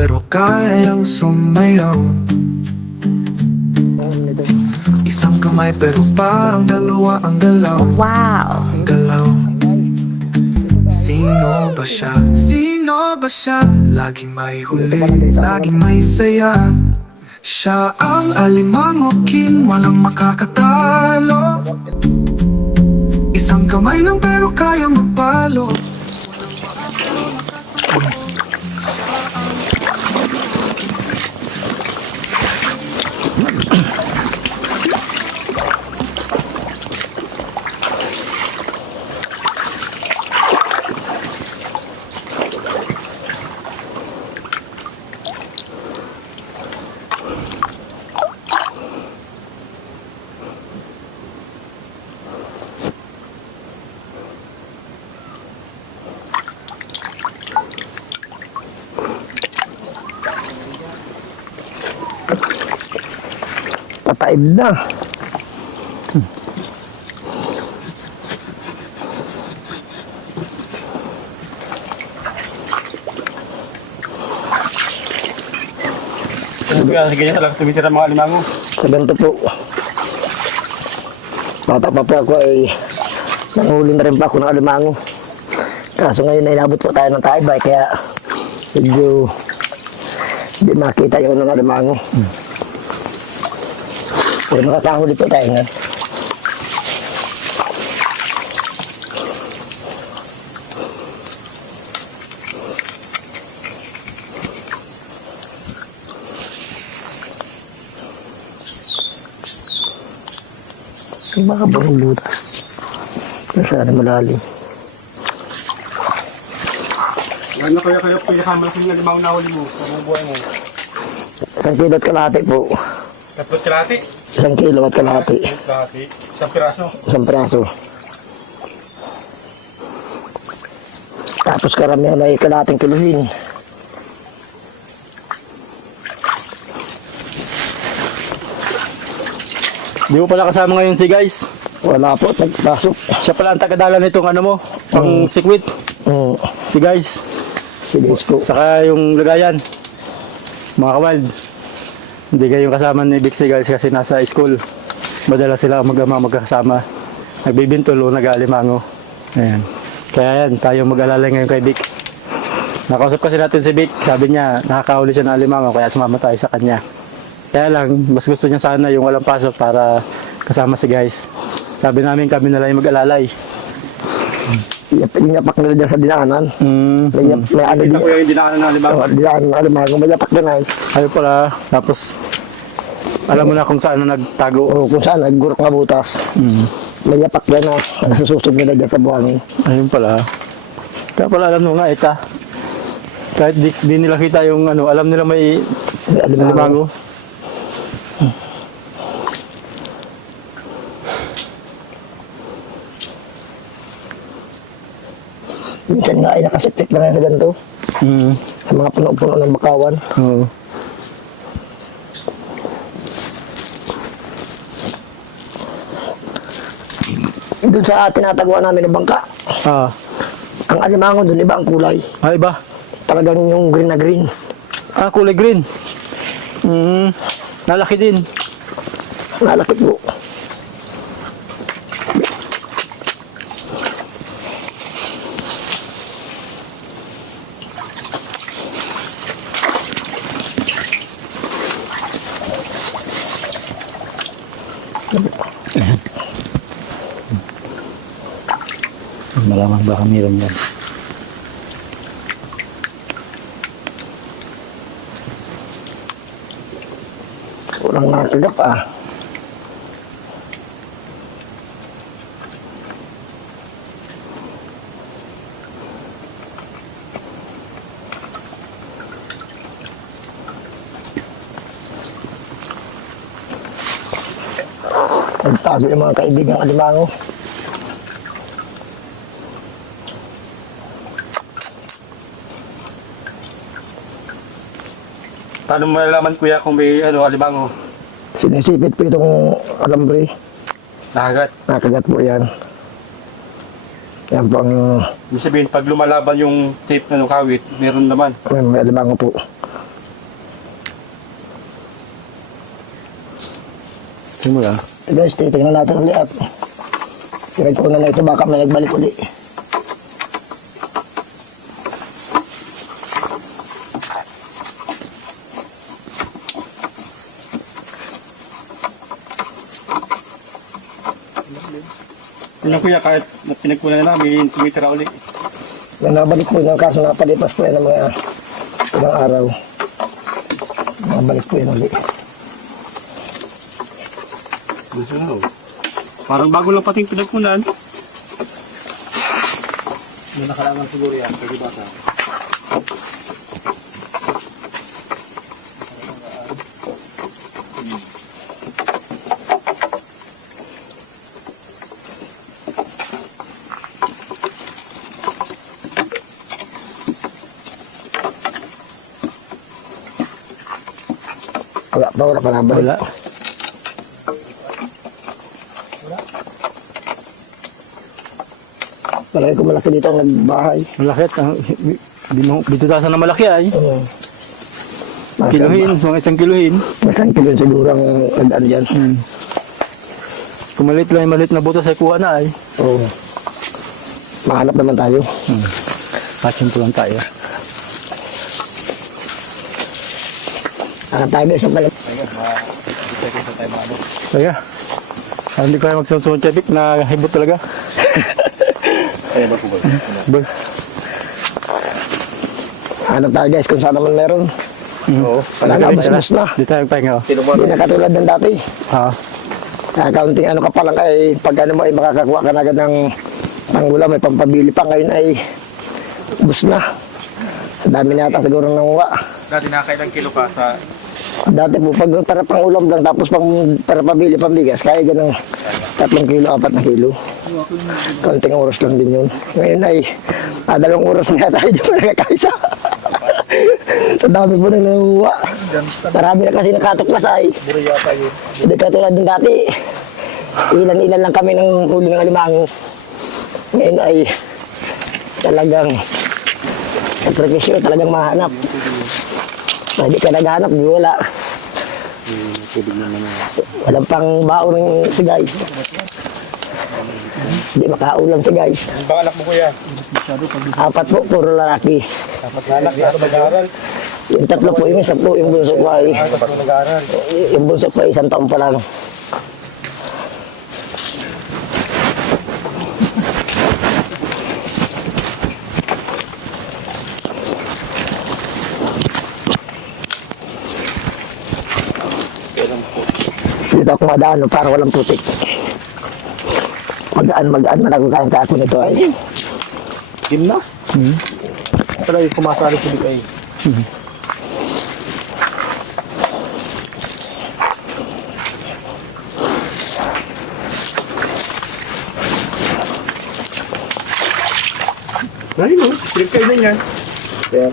pero kayang sumayaw Isang kamay pero parang dalawa ang galaw Wow! Ang galaw Sino ba siya? Sino ba siya? Laging may huli, laging may saya Siya ang alimango king, walang makakatalo Isang kamay lang pero kayang magpalo Pataib na. Kaya sige lang tumitira mga limango. Sa ganito po. Bata pa po ako ay nanghuli na rin pa ako ng alimango. Kaso ngayon ay inabot po tayo ng taibay kaya medyo hindi makita yung ng alimango. Pero nakakahuli po tayo ngayon. Yung mga barong butas. Masyado malalim. Ano kaya kayo pinakamalaking na limango na huli mo? Ano buhay mo? Isang kilo at kalahati po. Tatlong kalati? Isang kilo at kalahati. Kalati. Isang piraso. Isang praso. Tapos karamihan ay kalahating kiluhin. Di mo pala kasama ngayon si guys. Wala po, nagpasok. Siya pala ang tagadala nitong ano mo, pang sikwit. Mm, Si guys. si Liz po. Saka yung lagayan. Mga kawild. Hindi kayong kasama ni Bixie guys kasi nasa school. Madala sila mag-ama magkasama. Nagbibintulo, nag-alimango. Ayan. Kaya yan, tayo mag-alala ngayon kay Vic. Nakausap kasi natin si Vic. Sabi niya, nakakahuli siya ng alimango kaya sumama tayo sa kanya. Kaya lang, mas gusto niya sana yung walang pasok para kasama si guys. Sabi namin kami na lang mag-alalay. Yap- Yung yapak nila dyan sa dinaanan. Mm. May, yap, may ano din. ko yung dinaanan ng alimango. Oh, dinaanan ng alimango. May yapak din ay. Ayun pala. Tapos, alam mo na kung saan na nagtago. O kung saan, naggurok nga butas. Mm. May yapak din na. Nasususog nila dyan sa buhangin. Ayun pala. Kaya pala alam mo nga, ita. Kahit di, di nila kita yung ano, alam nila may May alimango. Minsan nga ay nakasitik na nga sa ganito. Mm. Sa mga puno-puno ng bakawan. Oo. Doon sa tinataguan namin ng bangka. Ah. Ang alimango doon, iba ang kulay. Ay ba? Talagang yung green na green. Ah, kulay green. Mm. Nalaki din. Nalapit po. Malamang baka mayroon yan. Walang nakagap ah. Nagtago yung mga kaibigang alimango. Paano malalaman kuya kung may ano, alimango? Sinisipit po itong alambre. Nakagat? Nakagat po yan. Yan po ang... Ibig sabihin, pag lumalaban yung tape ng kawit, meron naman. Yan, may alimango po. Simula. Guys, titignan natin ulit at i-record na na ito. Baka may nagbalik ulit. Yun lang kuya, kahit na pinagpunan na namin, tumitira uli. Na nabalik po yung kaso napalipas po yan ng mga ilang araw. Nabalik po yan ulit. Parang bago lang pating pinagpunan. Yung nakalaman siguro yan, pwede bata. Wala pa, nabalik. Wala. Palagi ko malaki dito ang nagbahay. Malaki at ang, dito tayo na malaki ay. Hmm. Kiluhin, mga isang kiluhin. Masang kilo siguro ang nag-ano dyan. Hmm. Kung maliit lang yung maliit na butas ay kuha na ay. Oo. Mahanap naman tayo. Hmm. Patsin lang tayo. Hanap tayo isang palit. Kaya, ah, hindi ko kaya magsunod sa tibik na hibot talaga. Boy. Hanap tayo guys kung saan naman meron. Oo. Wala na, na. Di tayo pahinga. oh. Hindi na katulad ng dati. Ha? Accounting ano ka pa lang ay pag ano mo ay makakakuha ka na agad ng panggula, may pampabili pa ngayon ay bus na. Ang dami na yata siguro nanguha. Dati nakailang kilo ka sa Dati po pag para pang ulam lang tapos pang para pabili pambigas kaya ganang tatlong kilo, apat na kilo. Konting oras lang din yun. Ngayon ay ah, dalawang oras na tayo di pa nakakaisa. Sa dami po nang nanguha. Marami na kasi nakatuklas ay. Hindi katulad ng dati. Ilan-ilan lang kami ng huli ng alimango. Ngayon ay talagang sakripisyo, talagang mahanap. Hindi ka naghanap, di wala. Walang pang baon ng si guys. Hindi makaulam si guys. Ang anak mo kuya? Apat po, puro lalaki. Dapat anak, di ako nag-aaral. Yung tatlo po, yung isa po, yung bunso ko ay, nag-aaral. yung bunso po ay isang taon pa lang. Dito ako madaan, para walang putik. Magaan, magaan man ako kayang kako nito ay. Gymnast? Hmm. Pala yung kumasali sa BA. Ay, no. Trip kayo din yan. Yeah.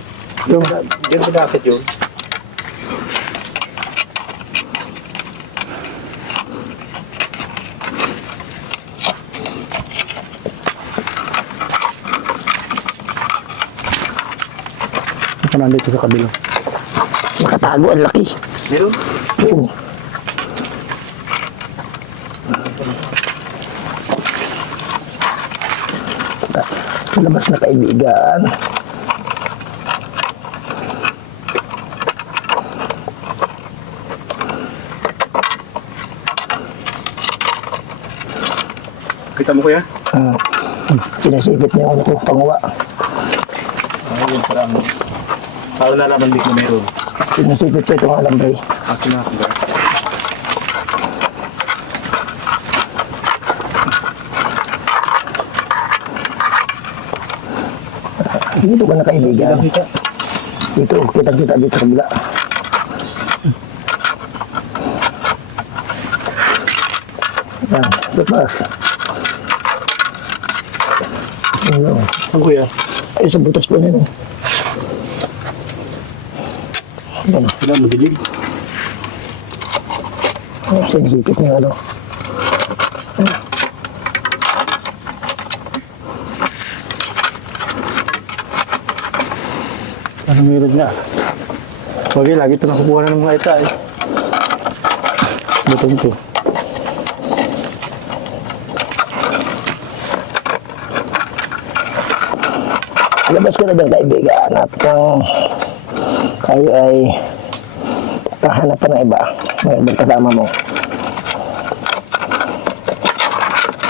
Yung, yan ba nakakit yun? Nandito sa kabilo. Nakatago, ang laki. Meron? Oo. Labas na kaibigan. Kita mo kuya? Uh, sinisipit niya ako kung panguha. Ayun, parang... Para nalaman din ko meron. Sinisipit ko itong alambre. Na ako ba? Dito ka na kaibigan. Dito, kita-kita dito sa kabila. Yan, labas. Ano, Saan kuya? ay sa butas po nito. Yan. Sila madilig. Oh, ano sige, higit niya ano. Ano meron na? Bagay, lagi ito nakukuha na ng mga ita eh. Butong to. Labas ko na ba kaibigan at uh, kayo ay kahanap pa ng iba, may ibang kasama mo.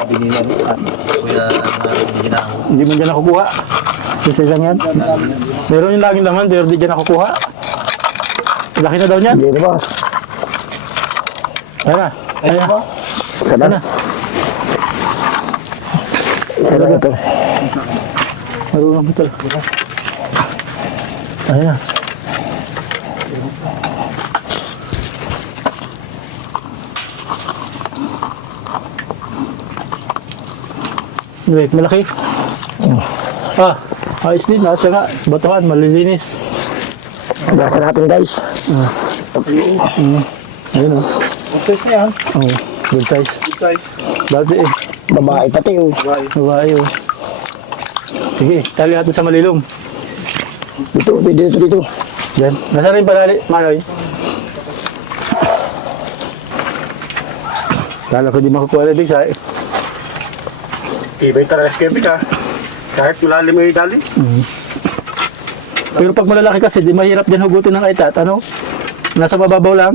Hindi na. Hindi mo dyan nakukuha. Yung sa isang yan. Meron yung laging laman, pero di dyan nakukuha. Laki na daw niyan. Hindi na ba? Ayan na. Ayan na. Sana Ayan na. Sana ito. Marunong talaga. Ayan na. Wait, malaki. Ah, ayos din. Nasa nga. Batuhan, malilinis. Gasa natin guys. Ayun o. Okay na yan. Oh, good size. Good size. Dati eh. Babae pati oh. Babae o. Sige, tali natin sa malilom. Dito, dito, dito, dito. Yan. Nasa rin palali, Manoy? Kala ko di makukuha na big sa Ibay talaga si Kevin ah. Kahit malalim yung dali. Pero pag malalaki kasi, di mahirap din hugutin ng aitat. Ano? Nasa mababaw lang.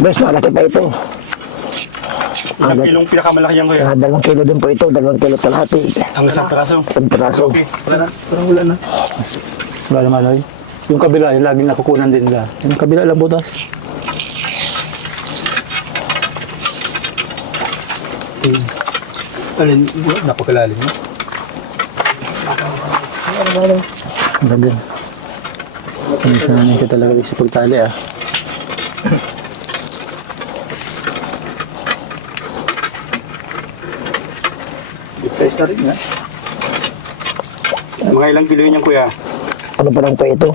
Bes, malaki pa ito. Isang kilong pinakamalaki yan kuya. Ah, dalawang kilo din po ito, dalawang kilo kalahati. Ang isang peraso. Isang piraso. Okay, wala na. Parang wala na. Wala naman, Manoy. Yung kabila, yung laging nakukunan din nila. Yung kabila lang butas. Alin, napakalalim mo. Ang ganda. Minsan namin ka talaga sa pagtali ah. Good size na rin ha. Mga ilang kilo yun yan kuya? Ano pa lang po ito?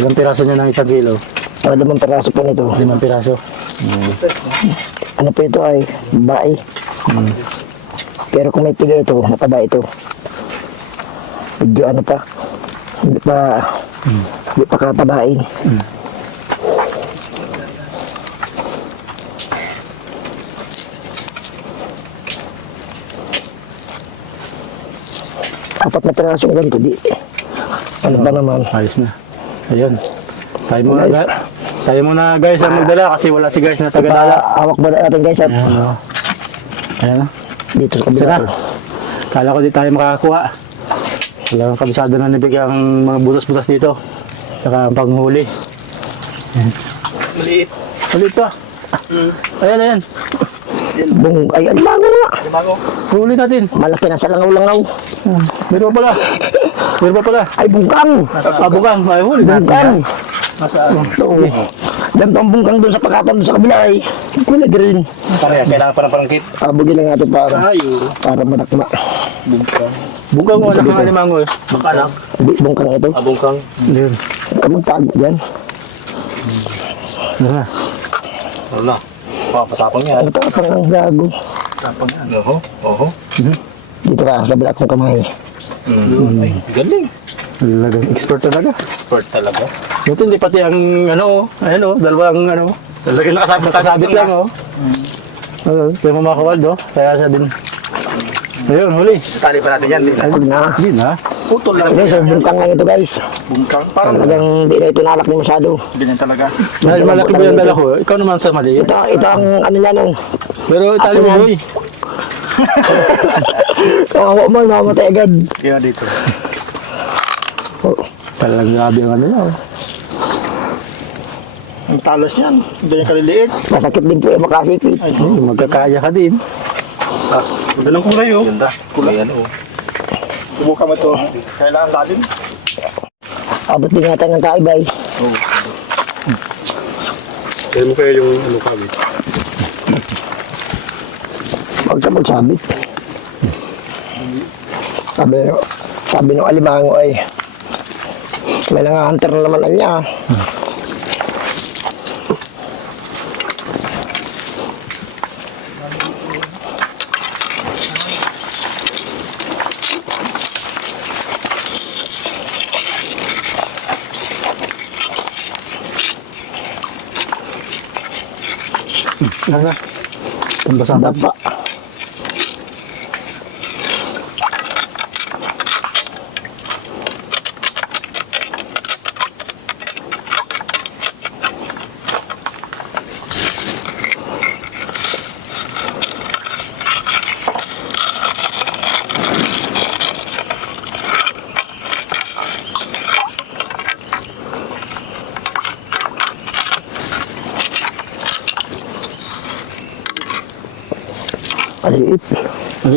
Ilang piraso niya ng isang kilo? Ano limang piraso po nito? Limang piraso. Ano po ito ay babae. Pero kung may pili ito, mataba ito. Medyo ano pa, hindi pa, hindi pa katabain. Apat na pirasong ganito, di. Ano ba naman? Ayos na. Ayun. Tayo muna, Guys. Tayo muna guys ang magdala kasi wala si guys na tagadala. Pa, awak ba natin guys at Ayan o. Ayan o. dito sa na. kabila. Kala ko di tayo makakakuha. Wala kang kabisado na nabigyan ang mga butas-butas dito. Saka ang panghuli. Maliit. Ulit pa. Ayan, ayan. Bung, ay, bago nga? Limago. Huli natin. Malaki na sa langaw-langaw. Ah, Meron pa pala. Meron pa pala. Ay, bungkang! Abukang. Ay, huli natin. Bungkang! Nasaan? Oo. Ganito ang bungkang doon sa pakatan doon sa kabila ay. Kulay green. Pareha, kailangan pa ng parangkit. Abugin lang natin para, Tayo. para matakma. Bungkang. Bukang mo anak ng alimango eh. Bakanak. Hindi, bungkang ito. Abungkang. Ayun. Huwag magtago dyan. Ano na. Ano na? Oh, patapang yan. Ano tapang ang gago. Patapang yan. Oho. Oho. Dito ka, sa kabila kong kamay. Mm. Ay, galing. Talagang expert talaga. Expert talaga. Buti hindi pati ang ano, ayun o, dalawang ano, Talagang nakasabit, nakasabit lang o. Ano, kaya mo makawald o, kaya sabi Ayun, huli. Tali pa natin yan. Huwag na. Hindi na. Putol lang. Guys, so bungkang lang ito guys. Bungkang. Parang Talagang hindi na ito nalaki masyado. ganyan talaga. Dahil malaki ba yung dala ko, ikaw naman sa maliit. Ito, ito ang ano niya nung. Pero itali mo. Kawawa mo, mamatay agad. Kaya dito. Oh, Talagang grabe ang ano niya. oh. Ang talas niyan. Ganyan kaliliit. masakit din po yung makasipit. Ay, magkakaya ka din. Ah, ganda ng kulay oh. Ganda. Kulay yan oh. Subukan mo ito. Kailangan lalim. Abot din natin ng kaibay. Kaya mo kaya yung ano kami. Huwag ka magsabit. Sabi, sabi ng alimango ay may nangahantar na naman na niya. Ano na? Tambasa pa. Dapa.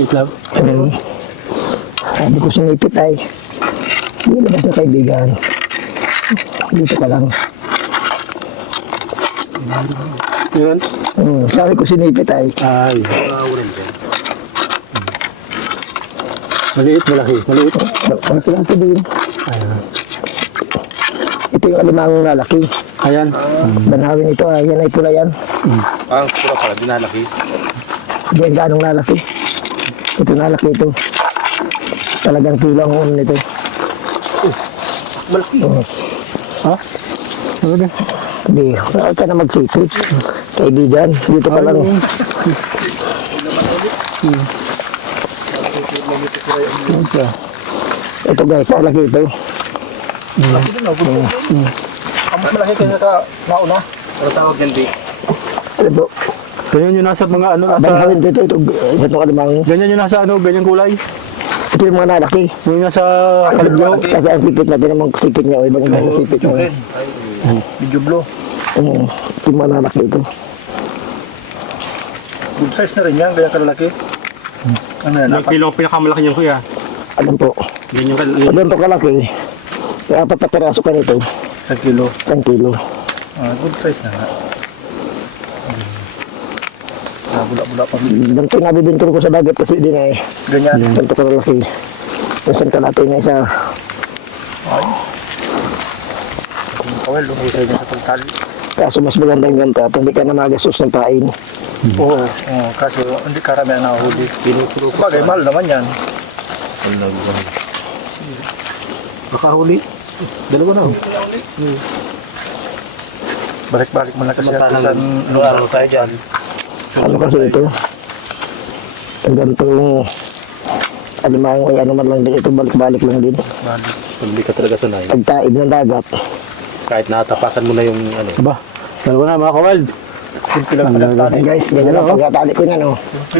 Maliit lang. Hmm. Sabi ko sinipit ay, di labas na kaibigan. Dito ka lang. Yun. Hmm. Sabi ko sinipit ay, Ay. Maliit, malaki. Maliit. ang pinati din. Ito yung alimangong lalaki. Ayan. Banawin ito ay, yan ay pula yan. Ah, pura pala, dinalaki. Diyan ganong lalaki. Ito lalaki ito. Talagang tulang ang ulo nito. Malaki. Ha? Ano ba? Hindi, huwag ka na magsipit. Kaibigan, dito ka lang. Ito. Ito guys, ang laki ito. Malaki din, oh. Gusto. Ang malaki kaysa sa nauna. Ano tawag yan? Ano po? Ganyan yung nasa mga ano, nasa... Banawin ito, ito, ito. Ito ka namang. Ganyan yung nasa ano, ganyang kulay. Ito yung mga lalaki. Yung nasa kalibyo. Kasi ang sipit natin naman sipit niya. o Ibang ibang sipit niya. Medyo blue. Um, ito yung mga lalaki ito. Good size na rin yan, ganyan kalalaki. Ano yan? Ilang kilo ang pinakamalaki niyan kuya? Alam po. Ganyan kal... Pag ganito kalaki, may apat na peraso ka nito. Isang kilo. Isang kilo. Ah, good size na nga. Ah, bula-bula pa. Ganito yung nabibinturo ko sa dagat kasi din ay Ganyan. ganito kalaki. Isang kalate na isa. Ayos. Yung kawel, lumusay niya sa total. Kaso mas maganda yung ganito at hindi ka na magastos ng pain. Oo. Oo, kaso hindi karami ang nahuli. Bagay, mahal naman yan. Makahuli. Dalawa na. oh. Balik-balik mo na kasi at isang ano tayo dyan. Ano kasi ito? Ganitong alimango ay ano man lang din ito, balik-balik lang din. Balik. Pag hindi ka talaga sanay, Pagtaib ng dagat. kahit natapakan mo na yung ano, Aba, dalawa na mga kawald. Simple lang. Ay guys, ganyan lang pagkatali ko niyan oh.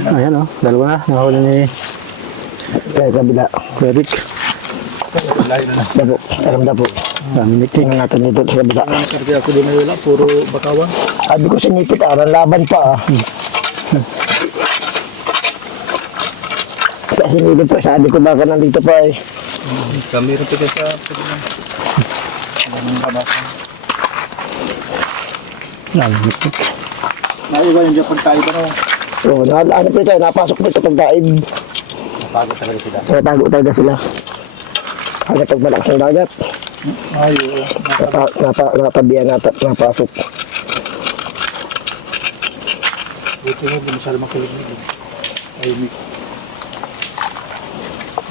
Ayan oh, dalawa na. Nakahuli ni Kaya kabila. Eric. Dapo, alam dapo. Dominic. Tingnan natin dito sa kabila. Kasi ako doon na wala, puro bakawan. Sabi ko sa nipit, aran laban pa ah. Kasi nilip pa, sabi ko baka nandito pa eh. Kami rin tayo sa pagkakas. Ang kabasan. Dominic. Naiwan yung Japan tayo ba no? So, na, ano po ito, napasok po ito pagkaib. napagod talaga sila. Natago talaga sila. Hanggang pag malakas ang dagat, Ay, oo. napa, napa, natabihan, nata, napasok. Buti mo, di masyado makulit nito. Ay, Mick.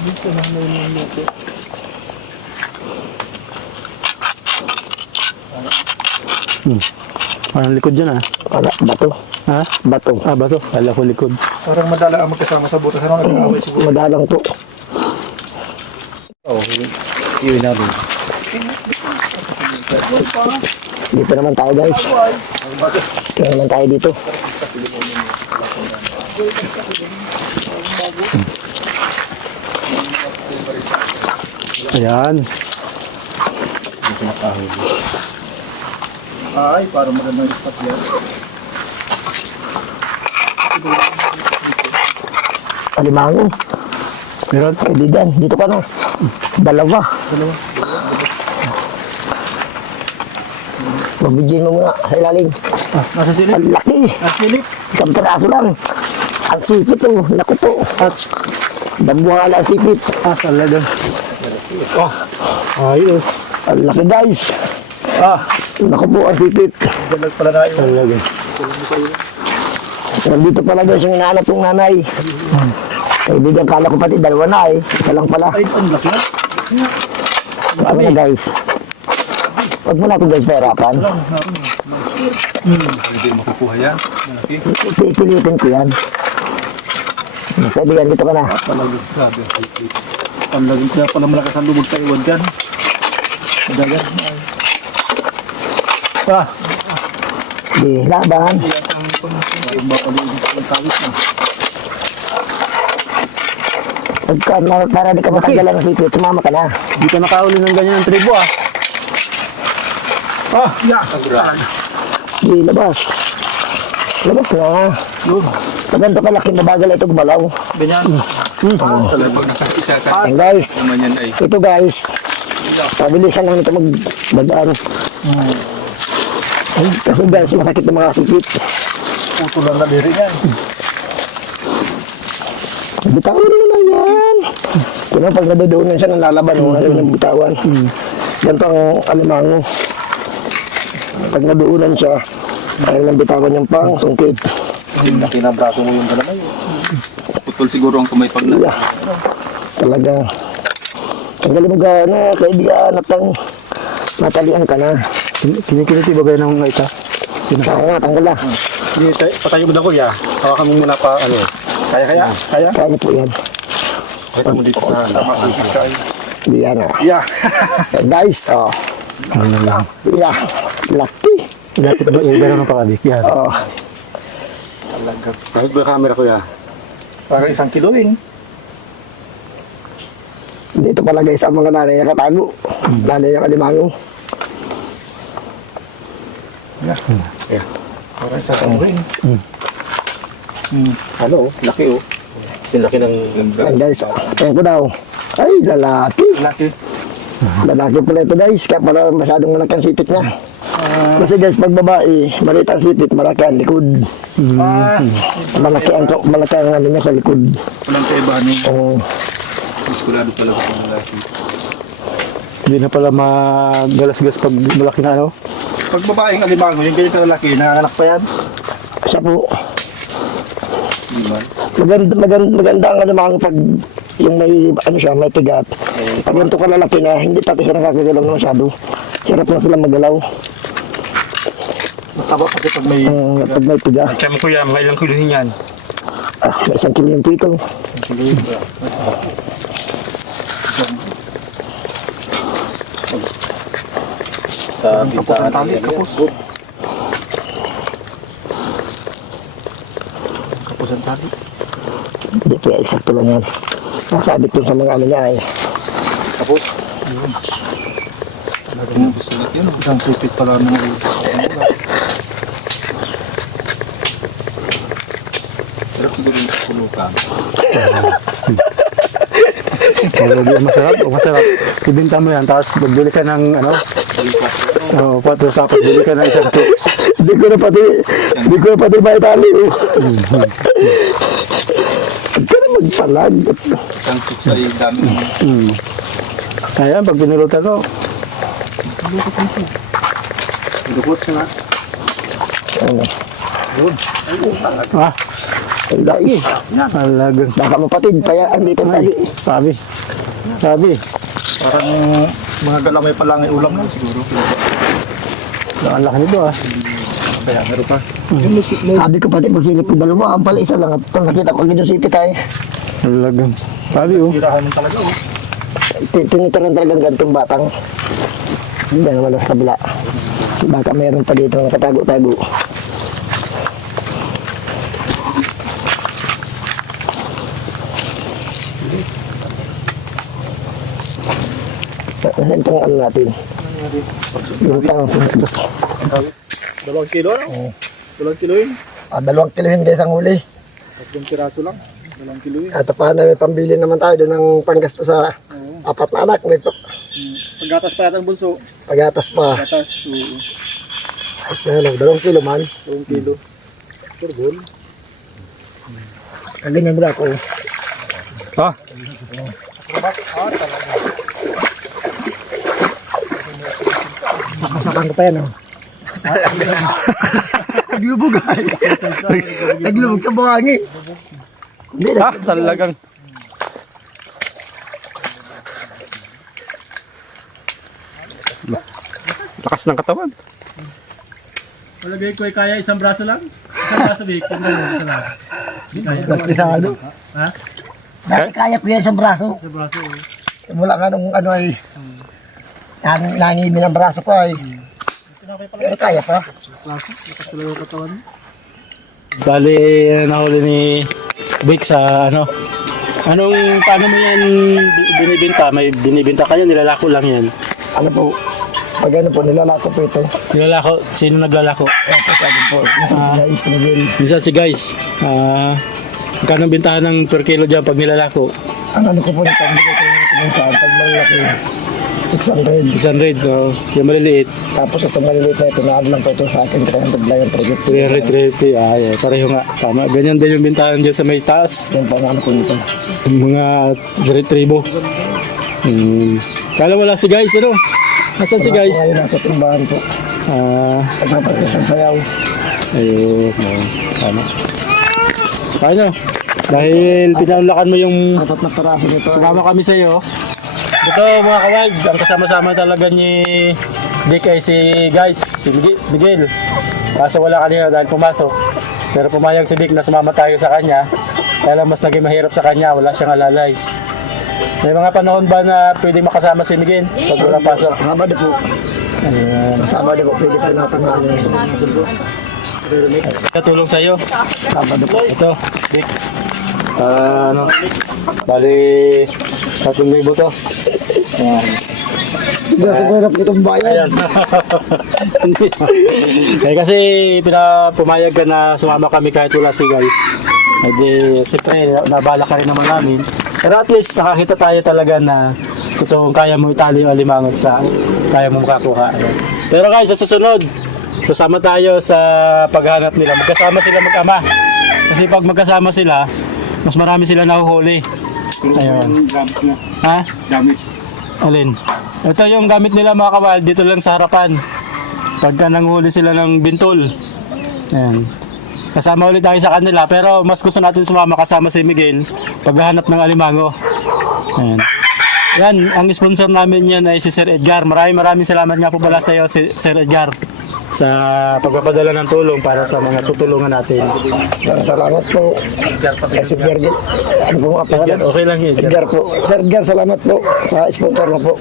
Dito na may minuto. Parang likod dyan ah. Wala, bato. Ha? Bato. Ah, bato. Kala ko likod. Parang madala ang magkasama sa butas. Ano nag-aaway siguro? Madalang po. Oo, yun, yun na rin. Dito naman tayo guys. Dito naman tayo dito. Ayan. Ay, parang magandang spot yan. Alimango. Meron. Kaibigan, dito ka na. Dalawa. Dalawa. Mabigyan mo muna sa ilalim. Ah, nasa silip. Ang laki. Ang silip. Isang peraso lang. Ang sipit oh. Naku po. At dambuha lang ang sipit. Ah, talaga. Oh, ayos. Ang laki guys. Ah, Naku po ang sipit. Dalag pala na yun. talaga. Nandito pala guys yung inaanap ng nanay. Kaibigan, kala ko pati dalawa na eh. Isa lang pala. Ay, ang laki. Ano na guys? Huwag mo natin guys pahirapan. Hindi makukuha yan. Malaki. Pipilitin ko yan. Kaibigan, dito ka na. Talaga, grabe. Laging kaya pala malakas ang lubog sa iwan dyan. Madagan. Ay, Ah, Di, laban. na. Pagka, na- para di ka matanggalan ng sipit, sumama ka na. di ka nakauli ng ganyan ng tribo ah. Ah, Di, labas. Labas na. Pag ganito kalaki, mabagal ito gumalaw. Ganyan. Pag nakakisa ka. Ayan guys. Ito guys. Pabilisan lang nito magdadaan. Ay, Kasi guys, masakit na mga sipit. Puto lang na diri niya. Bitawan mo na yan. Kung pag nadudunan siya, nalalaban mo, ayaw ng bitawan. Ganito ang alimango. Pag naduunan siya, ayaw ng bitawan yung pang sungkit. Laki na braso mo yung galamay. Putol siguro ang kamay pag na. Yeah. Talaga. Tanggalin mo gano, kaibigan at ang natalian ka na. Kinikiliti ba ba ng ita? Kaya nga, tanggal na. Hindi, tay- patayo mo na kuya. Hawakan mo muna pa, ano. Kaya, kaya, kaya. Kaya po yan. Pakita mo dito sa, Masukit ka ay. Di yan ah. Yeah. Guys, oh. Yeah. Lucky. Lapit ba? Yung gano'n pa kabik. Yan. Oh. Kahit ba camera kuya? Parang isang kilo eh. Dito pala guys, ang mga nanay na katago. Nanay ng alimango. Parang isang kilo eh. Ano, laki oh. Sinlaki ng Yan guys, oh. Ayan ko daw. Ay, lalaki. Laki. Lalaki pala ito guys, kaya pala masyadong malaki ang sipit niya. Kasi guys, pag babae, maliit ang sipit, malaki ang likod. Ah. Malaki ang, malaki ang ano niya sa likod. Walang kaibahan yung Oh, muskulado talaga ng laki. Hindi na pala magalasgas pag malaki na ano. Pag babaeng alimango, yung ganyan na laki, nanganganak pa yan. siya po. Diba? Maganda, maganda, maganda ang ano mga pag yung may ano siya, may tigat. Pag ganito kalalaki na, hindi pati siya nakakagalaw na masyado. Hirap na sila magalaw. Mataba pati pag may Um, pag may tiga, Kaya mo kuya, mga ilang kilohin yan? ah, may isang kilo yung pito. sa bintaan. tali, yan, kapos. yan. Kapos ang tali. Hindi kaya eksakto lang yan. Nasabit yun sa mga ano niya eh. Tapos, Talagang nabisalit yun. Isang supit pala ng ulo. Pero siguro yung pulukan. O, masarap. O, masarap. Ibinta mo yan. Tapos magbili ka ng ano. O, pato tapos bili ka ng isang cooks. Hindi ko na pati, hindi ko na pati may tali. Oh. Huwag ka na magpalag. Isang tuk sa dami Hmm. Kaya pag binulutan mo, dukot siya nga. Ano, ah, eh, guys, talagang baka mapatid, kaya andito ang tali. Sabi. Sabi. Parang mga galamay pa lang ay ulam na siguro. Ang laki nito ah. Kaya meron pa. Sabi ko pati magsilip ko dalawa, ang pala isa lang. At pag nakita ko ganyan sipit tayo. Talagang. Sabi oh. Tirahan talaga oh. Tin- Tinitiran talagang gantong batang. Hindi naman sa kabila. Baka mayroon pa dito nakatago-tago. Nasaan ano natin? Yung pang sinagdot. Dalawang kilo na? Oo. Dalawang kilo yun. Ah, dalawang kilohin guys ang huli. Tatlong piraso lang. Dalawang kilo yun. At paano may pambili naman tayo doon ng panggasto sa apat na anak. May pa- Paggatas pa yata ang bunso. pagatas pa. Gatas. Oo. Ayos na lang, dalawang kilo man. Dalawang kilo. Turbol. Kaganyan mo ako. Ah, Masakan ko pa yan, oh. Naglubog ay. Naglubog sa buhangi. Hindi ah, talagang. Lakas ng katawan. Palagay ko ay kaya isang braso lang. Isang braso big. Kung lang. Kaya Pisado. Ha? Dati kaya ko sa braso. Isang braso. eh. Mula nga nung ano ay nang nangimin ang braso ko ay. Pero kaya pa. Braso. Lakas talaga yung katawan. mo. Bali, nahuli ni Vic sa ano. Anong, paano mo yan bi- binibinta? May binibinta kayo, nilalako lang yan. Ano po? Pag ano po, nilalako po ito. Nilalako, sino naglalako? Ito sabi po, Ah. guys, Miguel. Minsan si guys, ah, ang bintahan ng per kilo dyan pag nilalako? Ang ano ko po nito, hindi ko po nito kung saan. Pag malaki, 600. 600, oh, yung maliliit. Tapos ito maliliit na ito, lang po ito sa akin, 300 lang yung 350. 330, ah, yeah, pareho nga. Tama, ganyan din yung bintahan dyan sa may taas. Yan po ang ano ko nito. Yung mga retrievo. Hmm. Kala wala si guys, ano? Nasaan si guys? Ngayon nasa simbahan po. Ah, Nagpapractice ang sayaw. ayun. Oh, tama. Paano? Dahil pinaulakan mo yung Apat na paraso nito. Sumama kami sa iyo. Ito mga kawag, ang kasama-sama talaga ni Dick ay si guys, si Miguel. Kaso wala kanina dahil pumasok. Pero pumayag si Dick na sumama tayo sa kanya. Kaya lang mas naging mahirap sa kanya, wala siyang alalay. May mga panahon ba na pwedeng makasama si Miguel pag wala pasok? Sabado po. Ayan. Sabado po, pwede po natin ano. Natulong sa iyo. Sabado po. Ito, Dick. Ah, ano? Bali, 3,000 to. Siguro siguro itong bayan. Ayan. eh kasi pinapumayag ka na sumama kami kahit wala si guys. Eh di, siyempre, nabala ka rin naman namin. Pero at least nakakita tayo talaga na kung kaya mo itali yung alimangot sa kaya mo makakuha. Ayan. Pero guys, sa susunod, sasama tayo sa paghanap nila. Magkasama sila mag-ama. Kasi pag magkasama sila, mas marami sila nahuhuli. Ayun. Gamit na. Ha? Gamit. Alin? Ito yung gamit nila mga kawal, dito lang sa harapan. Pagka nanghuli sila ng bintol. Ayan. Kasama ulit tayo sa kanila, pero mas gusto natin sumama kasama si Miguel paghahanap ng alimango. Ayan. Yan, ang sponsor namin yan ay si Sir Edgar. Maraming maraming salamat nga po pala sa iyo, si Sir Edgar, sa pagpapadala ng tulong para sa mga tutulungan natin. Sir, salamat po. Kasi Edgar, ano po mga Edgar, okay lang yun. Edgar. Edgar po. Sir Edgar, salamat po sa sponsor mo po.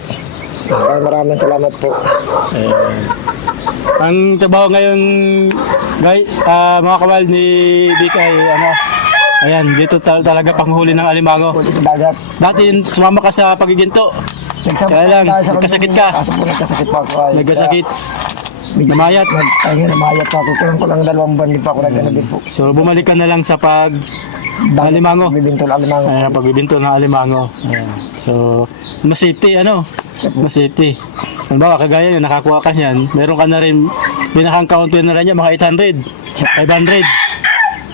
Ay, maraming salamat po. Ang trabaho ngayon, guys, ah, mga kawal ni Vic ay ano, ayan, dito tal- talaga panghuli ng alimango. Dagat. Dati sumama ka sa pagiginto, Kaya lang, nagkasakit ka. Kaso po nagkasakit pa ako. ay, nagkasakit, namayat. Nag, ay, nga, namayat pa ako. Kulang ko lang dalawang buwan din pa ako din po. So bumalik ka na lang sa pag alimango. Bibintol alimango. Ayan, pagbibinto ng alimango. Ayan. So, mas safety, ano? Mas safety. Halimbawa, kagaya yun, nakakuha ka niyan, meron ka na rin, pinakang counter na rin niya, mga 800, 500.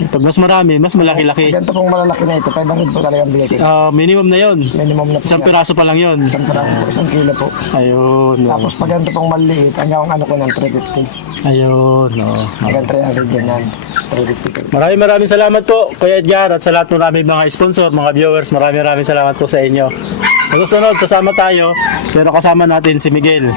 Pag mas marami, mas malaki-laki. Ganito pong malalaki na ito. 500 po talaga ang bigay. Ah, minimum na yon. Minimum na po. Isang yan. piraso pa lang yon. Isang piraso po. Isang kilo po. Ayun. No. Tapos pag ganito pong maliit, hanggang ano ko ng 350. Ayun. No. Hanggang 300 ganyan. 350 po. Maraming maraming salamat po Kuya Edgar at sa lahat ng aming mga sponsor, mga viewers. Maraming maraming salamat po sa inyo. Sa susunod, kasama tayo, pero kasama natin si Miguel.